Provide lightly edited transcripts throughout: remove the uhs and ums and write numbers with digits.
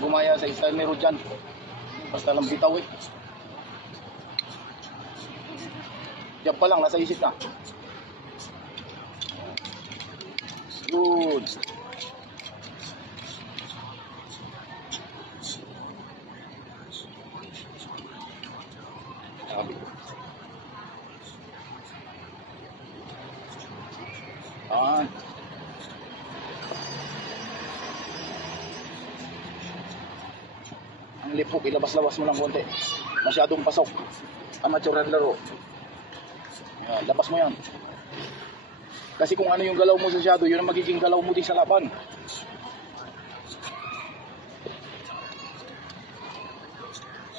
kang gumaya sa style ni Rodjan. Basta lang bitaw eh. Diyan pa lang, nasa isip na. Good. Ah. Ang lipok, ilabas-labas mo lang konti. Masyadong pasok. Amateur na laro. Yan, labas mo yan. Kasi kung ano yung galaw mo sa shadow, yun ang magiging galaw mo din sa laban.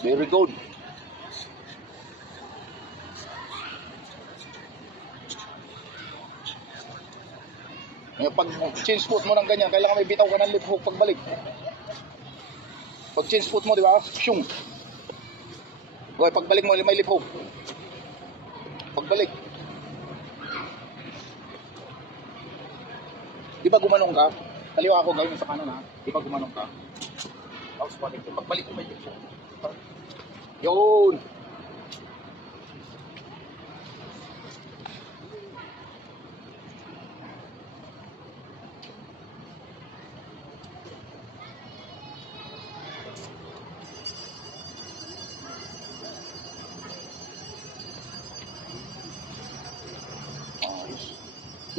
Very good. Pag change foot mo ng ganyan, kailangan may bitaw ka ng lip hook pagbalik. Pag change foot mo, di ba? Shung. Okay, pagbalik mo, may lip hook. Pagbalik. Di ba gumanong ka? Kaliwa ako gawin sa kanan ha. Di ba gumanong ka? Tapos balik. Pagbalik mo may lip hook. Yun.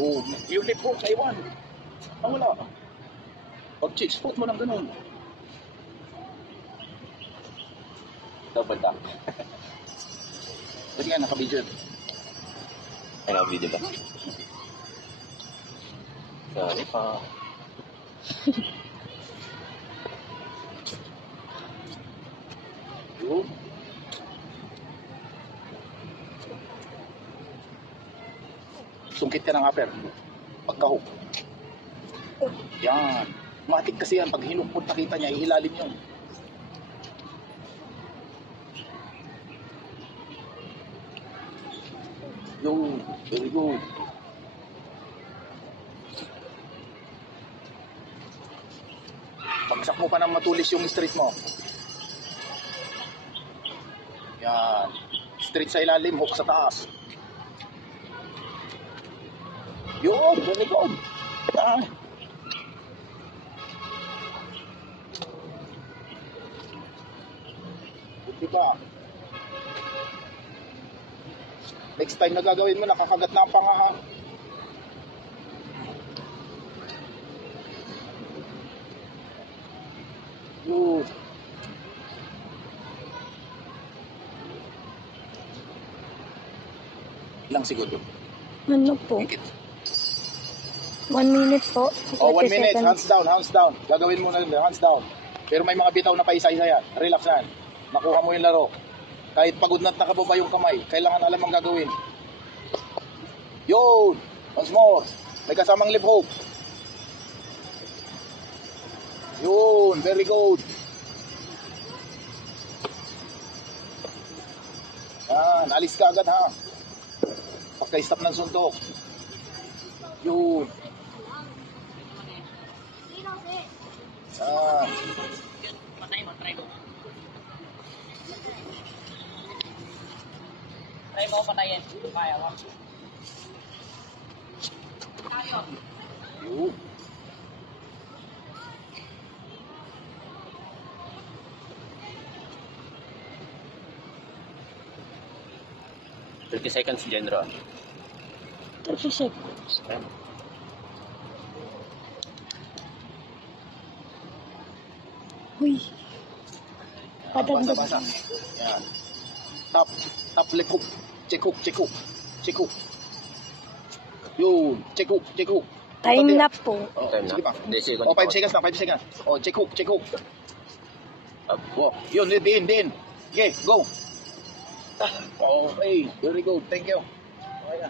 Oh, yung lip hook sa iwan. Ang wala. Pag chicks foot mo lang ganun. Double tap. Kasi nga naka-video. Ay, naka-video ba? Sorry pa. Yun. Sungkit ka ng upper. Pagka-hook. Yan. Matik kasi yan. Pag hinukpot nakita niya, ihilalim yun. Yun. Very good. Pagsak mo pa ng matulis yung straight mo. Yan. Straight sa ilalim, hook sa taas. Yun, very good. Yan. Diba? Next time na gagawin mo, nakakagat na ang panga ha. Yun. Ilang segundo? Ano po? 1 minute po. Oh, 1 minute. Seconds. Hands down, hands down. Gagawin mo na hands down. Pero may mga bitaw na paisa-isa yan. Relax yan. Nakuha mo yung laro. Kahit pagod na't nakababa yung kamay, kailangan alam ang gagawin. Yun! Once more. May kasamang lip hook. Yun! Very good. Yan. Alis ka agad ha. Pagka-stop ng suntok. Yun. Ah. Try mo patayin. Kaya mo. Yun. $30 seconds, General. 30 seconds. Uy. Padagdag. Basa-basa. Yan. Tap. Tap lip hook. Check hook. Check hook. Check hook. Yun. Check hook. Check hook. Time na po. Oh, Time na. sige pa. Hindi, second Oh, 5 pa. seconds na. 5 seconds. Oh, check hook. Check hook. Up. Oh, yun. Din. Okay, go. Okay. Very good. Thank you. Okay na.